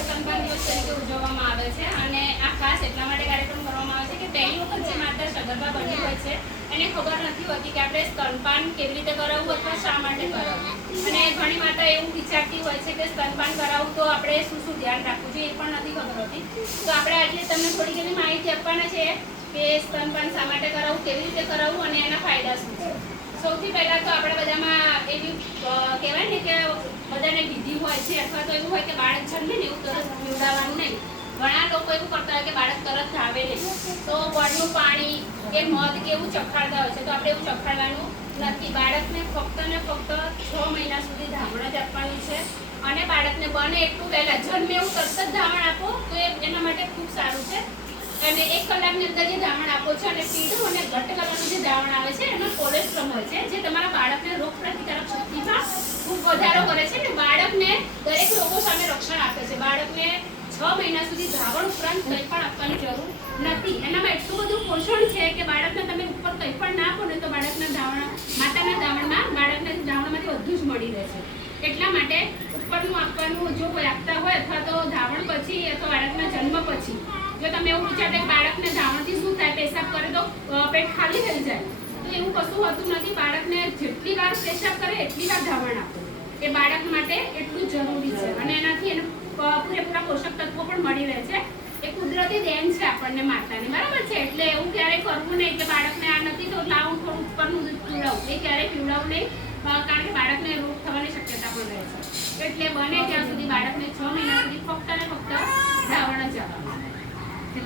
સ્તનપાન દિવસ તરીકે ઉજવવામાં આવે છે અને આ ખાસ એટલા માટે કાર્યક્રમ કરવામાં આવે છે કે પહેલી વખત જે માતા સગર્ભા બની હોય છે એને ખબર નથી હોતી કે આપણે સ્તનપાન કેવી રીતે કરાવવું અથવા શા માટે કરાવવું, અને ઘણી માતા એવું વિચારતી હોય છે કે સ્તનપાન કરાવવું તો આપણે શું ધ્યાન રાખવું જોઈએ એ પણ નથી ખબર હોતી. તો આપણે આજે તમને થોડીક એવી માહિતી આપવાના છે કે સ્તનપાન શા માટે કરાવવું, કેવી રીતે કરાવવું અને એના ફાયદા શું છે. સૌથી પહેલાં તો આપણે બધામાં એવી કહેવાય ને કે બધાને વિધિ હોય છે અથવા તો એવું હોય કે બાળક જન્મે ને એવું તરત પીવડાવવાનું નહીં. ઘણા લોકો એવું કરતા હોય કે બાળક તરત ધાવે નહીં, તો ગોળનું પાણી કે મધ કે એવું ચખાડતા હોય છે, તો આપણે એવું ચખાડવાનું નથી. બાળકને ફક્ત ને ફક્ત 6 મહિના સુધી ધાવણ જ આપવાનું છે અને બાળકને બને એટલું પહેલાં જન્મે એવું તરત જ ધાવણ આપો તો એના માટે ખૂબ સારું છે. અને 1 કલાકની અંદર જે ધાવણ આપો છો અને પીળું અને ઘટ્ટ કલરનું જે ધાવણ આવે છે એમાં કોલેસ્ટ્રોલ હોય છે જે તમારા બાળકને રોગ પ્રતિકારક શક્તિમાં ખૂબ વધારો કરે છે અને બાળકને દરેક રોગો સામે રક્ષણ આપે છે. બાળકને 6 મહિના સુધી ધાવણ ઉપરાંત કંઈ પણ આપવાની જરૂર નથી. એનામાં એટલું બધું પોષણ છે કે બાળકને તમે ઉપર કંઈ પણ ના આપો ને તો બાળકના ધાવણ માતાના ધાવણમાં બાળકના ધાવણમાંથી બધું જ મળી રહે છે. એટલા માટે ઉપરનું આપવાનું જો કોઈ આપતા હોય અથવા તો ધાવણ પછી અથવા બાળકના જન્મ પછી જો તમે એવું વિચારતા કે બાળકને ધાવણથી શું થાય, પેશાબ કરે તો પેટ ખાલી થઈ જાય, તો એવું કશું હોતું નથી. બાળકને જેટલી વાર પેશાબ કરે એટલી વાર ધાવણ આપો, એ બાળક માટે એટલું જરૂરી છે અને એનાથી એને પૂરેપૂરા પોષક તત્વો પણ મળી રહે છે. એ કુદરતી દેન છે આપણને માતાની, બરાબર છે. એટલે એવું ક્યારેય કરવું નહીં કે બાળકને આ નથી તો લાવું થોડું ઉપરનું દૂધ પીવડાવું, એ ક્યારેય પીવડાવવું નહીં, કારણ કે બાળકને રોગ થવાની શક્યતા પણ રહે છે. એટલે બને ત્યાં સુધી બાળકને 6 મહિના સુધી ફક્ત